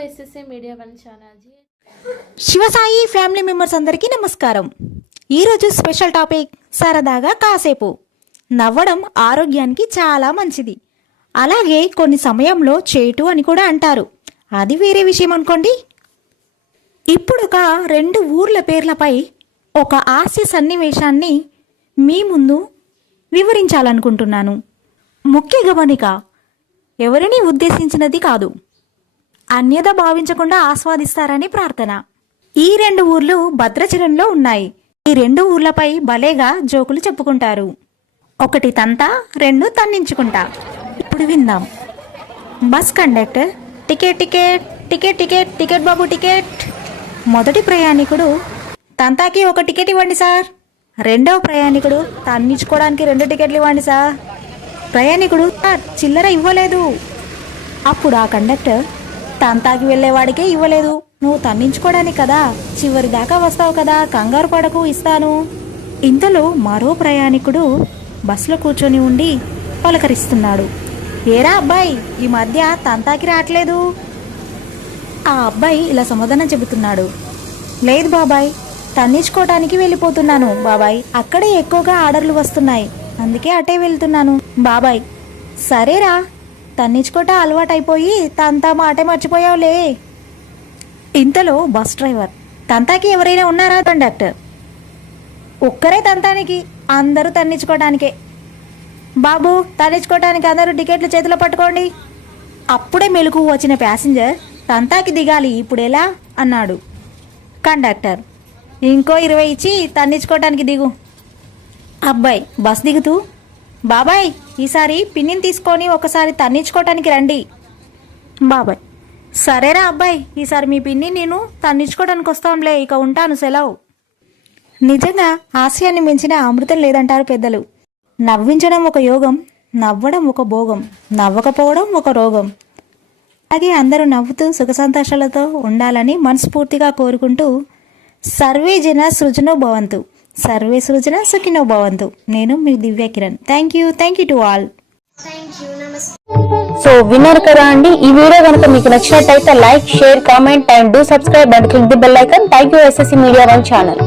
Media one Shivasai family members అందరికీ నమస్కారం. ఈరోజు స్పెషల్ టాపిక్ సరదాగా కాసేపు. నవ్వడం ఆరోగ్యానికి చాలా మంచిది. అలాగే కొన్ని సమయంలో చేటు అని కూడా అంటారు. అది వేరే విషయం అనుకోండి. ఇప్పుడు ఒక రెండు ఊర్ల పేర్లపై ఒక హాస్య సన్నివేశాన్ని మీ ముందు వివరించాలనుకుంటున్నాను. ముఖ్య గమనిక ఎవరిని ఉద్దేశించినది కాదు. అన్యత భావించకుండా ఆస్వాదిస్తారని ప్రార్థన. ఈ రెండు ఊర్లు భద్రాచలంలో ఉన్నాయి. ఈ రెండు ఊర్లపై భలేగా జోకులు చెప్పుకుంటారు. ఒకటి తంత రెండు తన్నించుకుంటా. ఇప్పుడు విందాం. Bus conductor ticket ticket ticket ticket ticket బాబు టికెట్. మొదటి ప్రయాణికుడు తంతాకి ఒక టికెట్ ఇవ్వండి సార్. రెండవ ప్రయాణికుడు తన్నించుకోవడానికి రెండు టికెట్లు ఇవ్వండి సార్. ప్రయాణికుడు సార్ చిల్లర ఇవ్వలేదు. అప్పుడు ఆ కండక్టర్ తంతాకి వెళ్ళేవాడికే ఇవ్వలేదు. నువ్వు తన్నించుకోవడానికి కదా. చివరి దాకా వస్తావు కదా. కంగారు పడకు ఇస్తాను. ఇంతలో మరో ప్రయాణికుడు బస్సులో కూర్చొని ఉండి పలకరిస్తున్నాడు. ఏరా అబ్బాయి ఈ మధ్య తంతాకి రావట్లేదు. ఆ అబ్బాయి ఇలా సమాధానం చెబుతున్నాడు. లేదు బాబాయ్ తన్నించుకోవటానికి వెళ్ళిపోతున్నాను బాబాయ్. అక్కడే ఎక్కువగా ఆర్డర్లు వస్తున్నాయి. అందుకే అటే వెళ్తున్నాను. బాబాయ్ సరేరా. తన్నించుకోట అలవాటైపోయి తంతా మాటే మర్చిపోయావులే. ఇంతలో బస్ డ్రైవర్ తంతాకి ఎవరైనా ఉన్నారా కండక్టర్ ఒక్కరే తంతానికి అందరూ తన్నించుకోవడానికే బాబు తన్నించుకోవడానికి అందరూ టికెట్లు చేతిలో పట్టుకోండి. అప్పుడే మెలకు వచ్చిన ప్యాసింజర్ తంతాకి దిగాలి ఇప్పుడు ఎలా అన్నాడు కండక్టర్ ఇంకో ఇరవై ఇచ్చి తన్నించుకోవడానికి దిగు. అబ్బాయి బస్ దిగుతూ బాబాయ్ ఈసారి పిన్నిని తీసుకొని ఒకసారి తన్నించుకోవటానికి రండి. బాబాయ్. సరేరా అబ్బాయి ఈసారి మీ పిన్ని నేను తన్నించుకోవడానికి వస్తాంలే ఇక ఉంటాను సెలవు. నిజంగా ఆశయాన్ని మించిన అమృతం లేదంటారు పెద్దలు. నవ్వించడం ఒక యోగం నవ్వడం ఒక భోగం నవ్వకపోవడం ఒక రోగం. అలాగే అందరూ నవ్వుతూ సుఖ సంతోషాలతో ఉండాలని మనస్ఫూర్తిగా కోరుకుంటూ సర్వే జన సృజనో భవంతు. సర్వే సృజన సుఖినో భవంతు నేను మీ Divya Kiran. Thank you thank you to all so విన్నారు కదా అండి. ఈ వీడియో కనుక మీకు నచ్చినట్టయితే like share comment and do subscribe and click the bell icon thank you SSC media one channel